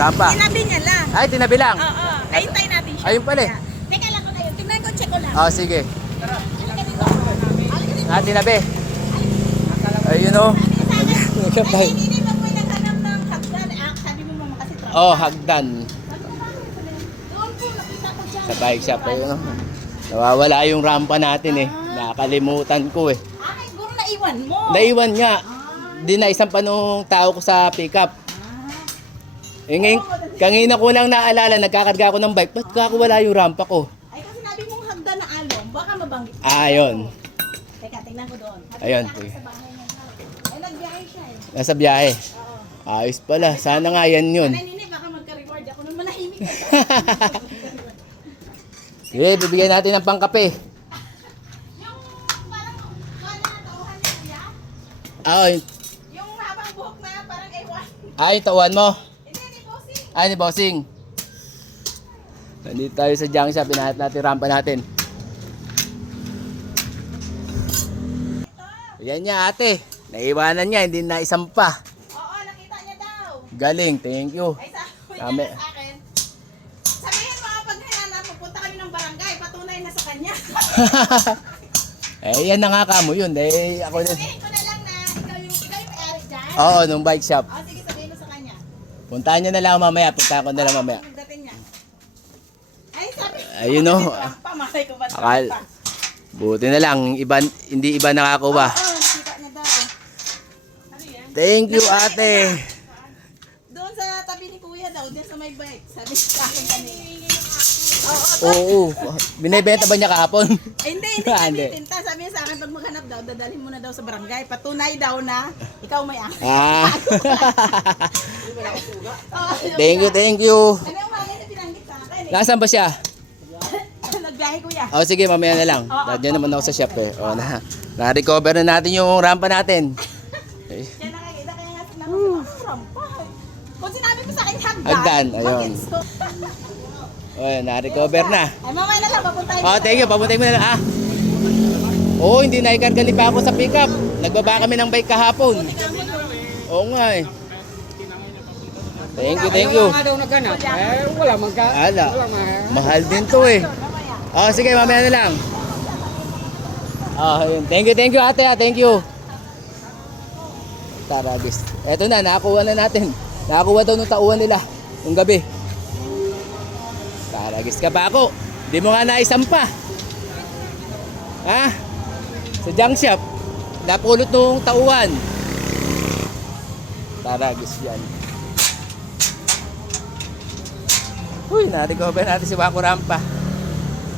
Rampa. Tinabi niya lang. Ay, tinabi lang. Oo. Ay, hintay natin siya. Ayun pala eh. Teka lang ko na yun. Tingnan ko, check ko lang. Oh, sige. Halika dito. Halika dito. Tinabi. Ayun o. Ay, hindi ba po naghanap ng hagdan? Sabi mo mama kasi traffic. Oh, hagdan. Doon po, nakita ko dyan. Sa bike shop. Ayun o. Nawawala yung rampa natin eh. Nakakalimutan ko eh. Ay, siguro naiwan mo. Naiwan nga. Di na isang pa nung tao ko sa pickup. Eh ngayon, kanina ko lang naalala, nagkakarga ako ng bike. Ba't kakawala yung rampa ko? Ay, kasi sinabi mong hagdan na along. Baka mabanggit. Ayun. Teka, tingnan ko doon. Ayun. Sa bahay niya. Ay, nagbiyahe siya eh. Nasa biyahe. Oo. Ayos pala. Sana nga yan yun. Nanay Nini, baka magka-record ako nung manahimik. Okay, bibigyan natin ng pangkape. Yung parang wala na tauhan niya kuya. Ay, Yung habang buhok na parang ewan. ay, tauhan mo. Hindi, ni Bossy. Ay, ni Bossing. Nandito tayo sa junk shop. Pinahat natin rampa natin. Yan niya ate. Naiwanan niya. Hindi na isang pa. Oo, nakita niya daw. Galing. Thank you. Ay, sabi Kami. niya sa akin. Sabihin mo kapag na pupunta kami ng barangay, patunay na sa kanya. Eh, yan na nga kamo yun. Eh, ako na. Sabihin ko na lang na ikaw yung may-ari dyan. Oo, nung bike shop. Oh, sige, sabihin mo sa kanya. Puntahan niyo na lang mamaya. Puntahan ko na lang mamaya. Pagdating niya. Ay, sabi ko. Ayun o. Pamatay ko ba? Akal. Buti na lang. Iba, hindi iba nakakuha. Oo, nakita niya daw. Ano yan? Thank you ate. Doon sa tabi ni kuya daw, diyan sa may bike. Sabi sa akin kanina. Oo. Binibenta ba niya kahapon? Eh, hindi Hindi. tinta. Sabi niya sa akin, pag maghanap daw, dadalhin mo na daw sa barangay. Patunay daw na ikaw may akin. Ah. Oh, Thank you. ano yung mga ganyan pinanggit sa akin eh. Nasaan ba siya? Nagbiyahe kuya. Oh, sige, mamaya na lang. Diyan naman ako sa shop eh. Oh, na-recover na natin yung rampa natin. Eh, Yan nakakita kaya nga sinabi ko, rampa. Kung sinabi ko sa akin, hagdan. Hagdan, ayun. Bakit so? oh, na-recover na. Ay, mamaya na lang, papuntahin Oh, thank you. Papuntahin mo na lang. Oo, hindi na ikargali pa ako sa pickup. Nagbaba kami ng bike kahapon. Oo nga eh. Thank you. Nga daw naghanap. Eh, wala Ala, mahal din to eh. Oh, sige, mamaya na lang. Oh, yun. Thank you ate, thank you. Taragis. Eto na, nakakuha na natin. Nakakuha daw nung tauhan nila nung gabi. Taragis ka pa ako. Di mo nga naisampa. Ha? Sa junk shop. Napulot nung tauhan. Taragis yan. Uy, na-recover natin si Wako Rampa.